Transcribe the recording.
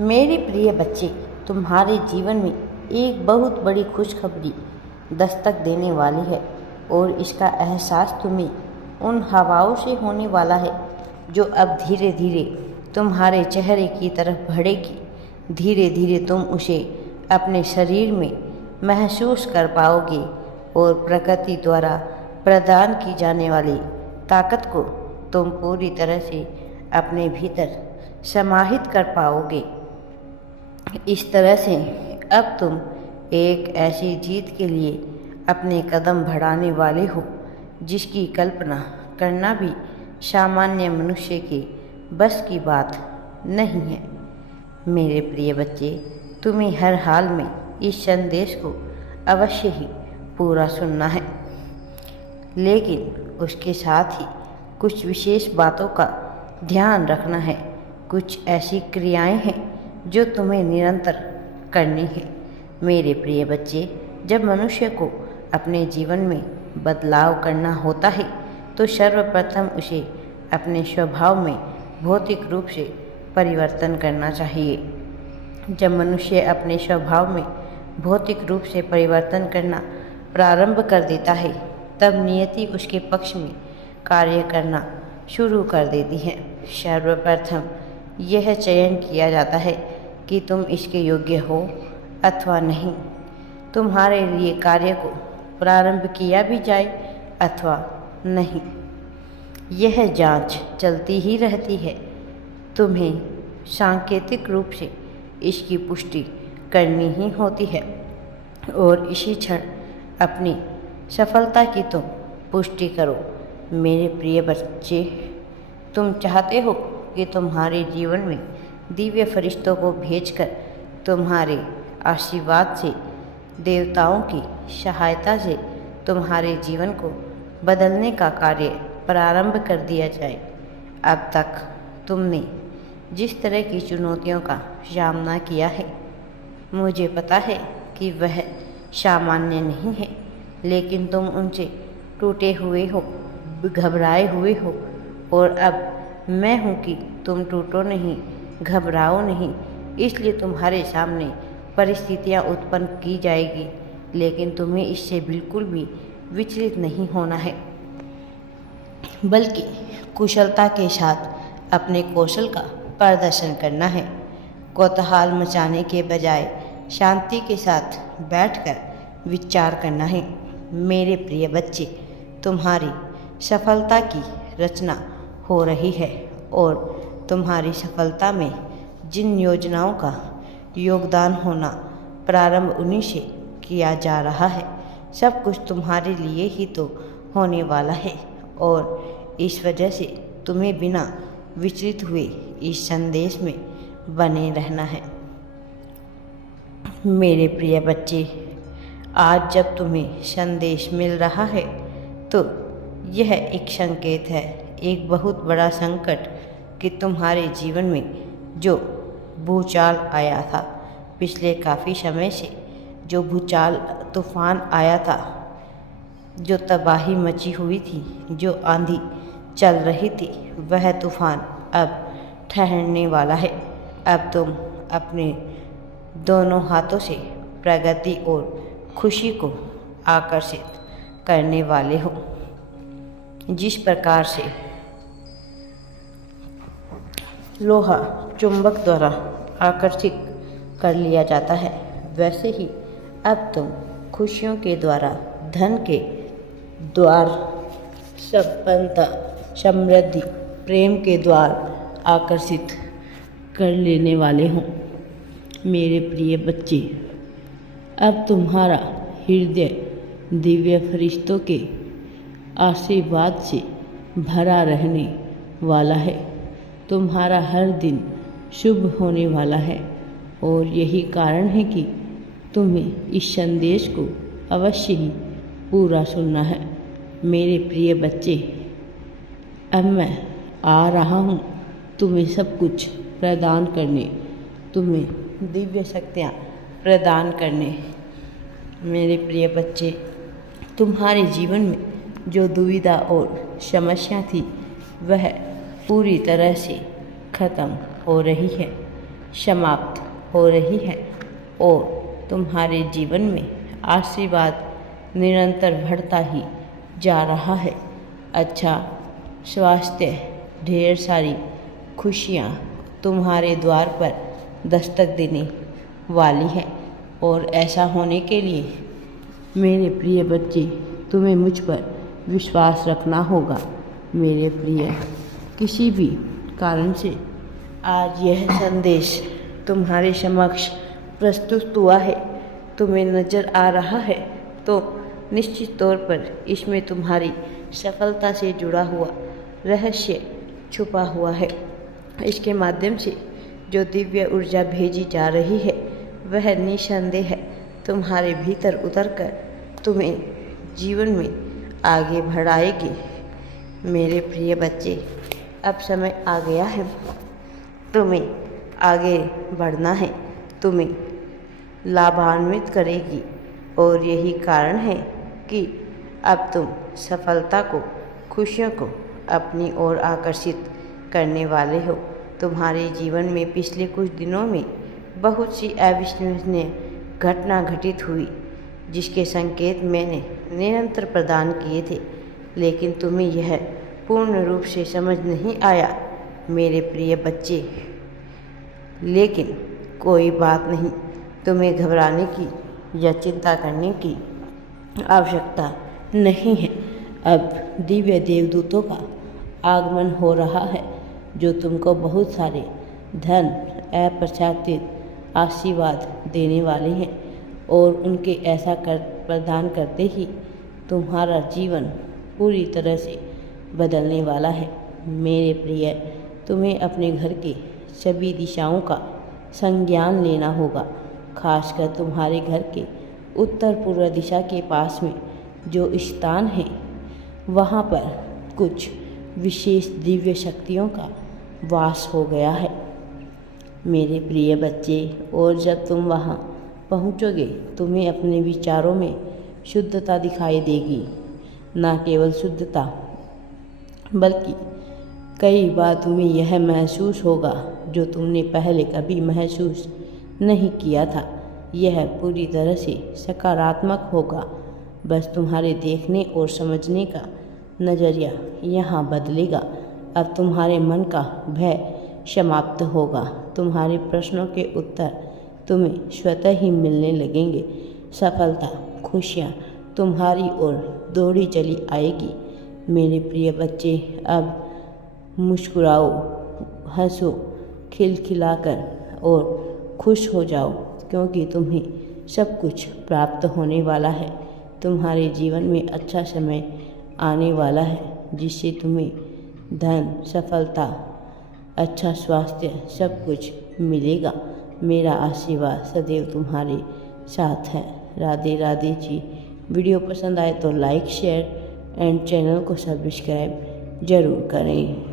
मेरे प्रिय बच्चे, तुम्हारे जीवन में एक बहुत बड़ी खुशखबरी दस्तक देने वाली है और इसका एहसास तुम्हें उन हवाओं से होने वाला है जो अब धीरे धीरे तुम्हारे चेहरे की तरफ बढ़ेगी। धीरे धीरे तुम उसे अपने शरीर में महसूस कर पाओगे और प्रकृति द्वारा प्रदान की जाने वाली ताकत को तुम पूरी तरह से अपने भीतर समाहित कर पाओगे। इस तरह से अब तुम एक ऐसी जीत के लिए अपने कदम बढ़ाने वाले हो जिसकी कल्पना करना भी सामान्य मनुष्य के बस की बात नहीं है। मेरे प्रिय बच्चे, तुम्हें हर हाल में इस संदेश को अवश्य ही पूरा सुनना है, लेकिन उसके साथ ही कुछ विशेष बातों का ध्यान रखना है। कुछ ऐसी क्रियाएं हैं जो तुम्हें निरंतर करनी है। मेरे प्रिय बच्चे, जब मनुष्य को अपने जीवन में बदलाव करना होता है तो सर्वप्रथम उसे अपने स्वभाव में भौतिक रूप से परिवर्तन करना चाहिए। जब मनुष्य अपने स्वभाव में भौतिक रूप से परिवर्तन करना प्रारंभ कर देता है तब नियति उसके पक्ष में कार्य करना शुरू कर देती है। सर्वप्रथम यह चयन किया जाता है कि तुम इसके योग्य हो अथवा नहीं। तुम्हारे लिए कार्य को प्रारंभ किया भी जाए अथवा नहीं, यह जांच चलती ही रहती है। तुम्हें सांकेतिक रूप से इसकी पुष्टि करनी ही होती है और इसी क्षण अपनी सफलता की तुम पुष्टि करो। मेरे प्रिय बच्चे, तुम चाहते हो कि तुम्हारे जीवन में दिव्य फरिश्तों को भेजकर तुम्हारे आशीर्वाद से, देवताओं की सहायता से तुम्हारे जीवन को बदलने का कार्य प्रारंभ कर दिया जाए। अब तक तुमने जिस तरह की चुनौतियों का सामना किया है, मुझे पता है कि वह सामान्य नहीं है, लेकिन तुम उनसे टूटे हुए हो, घबराए हुए हो और अब मैं हूँ कि तुम टूटो नहीं, घबराओ नहीं। इसलिए तुम्हारे सामने परिस्थितियाँ उत्पन्न की जाएगी, लेकिन तुम्हें इससे बिल्कुल भी विचलित नहीं होना है, बल्कि कुशलता के साथ अपने कौशल का प्रदर्शन करना है। कौतूहल मचाने के बजाय शांति के साथ बैठकर विचार करना है। मेरे प्रिय बच्चे, तुम्हारी सफलता की रचना हो रही है और तुम्हारी सफलता में जिन योजनाओं का योगदान होना प्रारंभ उन्हीं से किया जा रहा है, सब कुछ तुम्हारे लिए ही तो होने वाला है और इस वजह से तुम्हें बिना विचलित हुए इस संदेश में बने रहना है। मेरे प्रिय बच्चे, आज जब तुम्हें संदेश मिल रहा है तो यह एक संकेत है, एक बहुत बड़ा संकट कि तुम्हारे जीवन में जो भूचाल आया था, पिछले काफ़ी समय से जो भूचाल तूफान आया था, जो तबाही मची हुई थी, जो आंधी चल रही थी, वह तूफान अब ठहरने वाला है। अब तुम अपने दोनों हाथों से प्रगति और खुशी को आकर्षित करने वाले हो। जिस प्रकार से लोहा चुंबक द्वारा आकर्षित कर लिया जाता है, वैसे ही अब तुम खुशियों के द्वारा, धन के द्वार, संपन्नता, समृद्धि, प्रेम के द्वार आकर्षित कर लेने वाले हो। मेरे प्रिय बच्चे, अब तुम्हारा हृदय दिव्य फरिश्तों के आशीर्वाद से भरा रहने वाला है। तुम्हारा हर दिन शुभ होने वाला है और यही कारण है कि तुम्हें इस संदेश को अवश्य ही पूरा सुनना है। मेरे प्रिय बच्चे, अब मैं आ रहा हूँ तुम्हें सब कुछ प्रदान करने, तुम्हें दिव्य शक्तियाँ प्रदान करने। मेरे प्रिय बच्चे, तुम्हारे जीवन में जो दुविधा और समस्या थी वह पूरी तरह से खत्म हो रही है। समाप्त हो रही है और तुम्हारे जीवन में आशीर्वाद निरंतर बढ़ता ही जा रहा है। अच्छा स्वास्थ्य, ढेर सारी खुशियाँ तुम्हारे द्वार पर दस्तक देने वाली है और ऐसा होने के लिए मेरे प्रिय बच्चे तुम्हें मुझ पर विश्वास रखना होगा। मेरे प्रिय, किसी भी कारण से आज यह संदेश तुम्हारे समक्ष प्रस्तुत हुआ है, तुम्हें नज़र आ रहा है तो निश्चित तौर पर इसमें तुम्हारी सफलता से जुड़ा हुआ रहस्य छुपा हुआ है। इसके माध्यम से जो दिव्य ऊर्जा भेजी जा रही है वह निसंदेह तुम्हारे भीतर उतरकर तुम्हें जीवन में आगे बढ़ाएगी। मेरे प्रिय बच्चे, अब समय आ गया है, तुम्हें आगे बढ़ना है, तुम्हें लाभान्वित करेगी और यही कारण है कि अब तुम सफलता को, खुशियों को अपनी ओर आकर्षित करने वाले हो। तुम्हारे जीवन में पिछले कुछ दिनों में बहुत सी अविश्वसनीय घटना घटित हुई जिसके संकेत मैंने निरंतर प्रदान किए थे, लेकिन तुम्हें यह पूर्ण रूप से समझ नहीं आया मेरे प्रिय बच्चे। लेकिन कोई बात नहीं, तुम्हें घबराने की या चिंता करने की आवश्यकता नहीं है। अब दिव्य देवदूतों का आगमन हो रहा है जो तुमको बहुत सारे धन, अप्रत्याशित आशीर्वाद देने वाले हैं और उनके ऐसा प्रदान करते ही तुम्हारा जीवन पूरी तरह से बदलने वाला है। मेरे प्रिय, तुम्हें अपने घर के सभी दिशाओं का संज्ञान लेना होगा, खासकर तुम्हारे घर के उत्तर पूर्व दिशा के पास में जो स्थान है वहाँ पर कुछ विशेष दिव्य शक्तियों का वास हो गया है मेरे प्रिय बच्चे। और जब तुम वहाँ पहुँचोगे तुम्हें अपने विचारों में शुद्धता दिखाई देगी। न केवल शुद्धता बल्कि कई बार तुम्हें यह महसूस होगा जो तुमने पहले कभी महसूस नहीं किया था। यह पूरी तरह से सकारात्मक होगा। बस तुम्हारे देखने और समझने का नज़रिया यहाँ बदलेगा। अब तुम्हारे मन का भय समाप्त होगा। तुम्हारे प्रश्नों के उत्तर तुम्हें स्वतः ही मिलने लगेंगे। सफलता, खुशियाँ तुम्हारी ओर दौड़ी चली आएगी। मेरे प्रिय बच्चे, अब मुस्कुराओ, हंसो, खिलखिलाकर और खुश हो जाओ, क्योंकि तुम्हें सब कुछ प्राप्त होने वाला है। तुम्हारे जीवन में अच्छा समय आने वाला है जिससे तुम्हें धन, सफलता, अच्छा स्वास्थ्य सब कुछ मिलेगा। मेरा आशीर्वाद सदैव तुम्हारे साथ है। राधे राधे जी। वीडियो पसंद आए तो लाइक, शेयर एंड चैनल को सब्सक्राइब ज़रूर करें।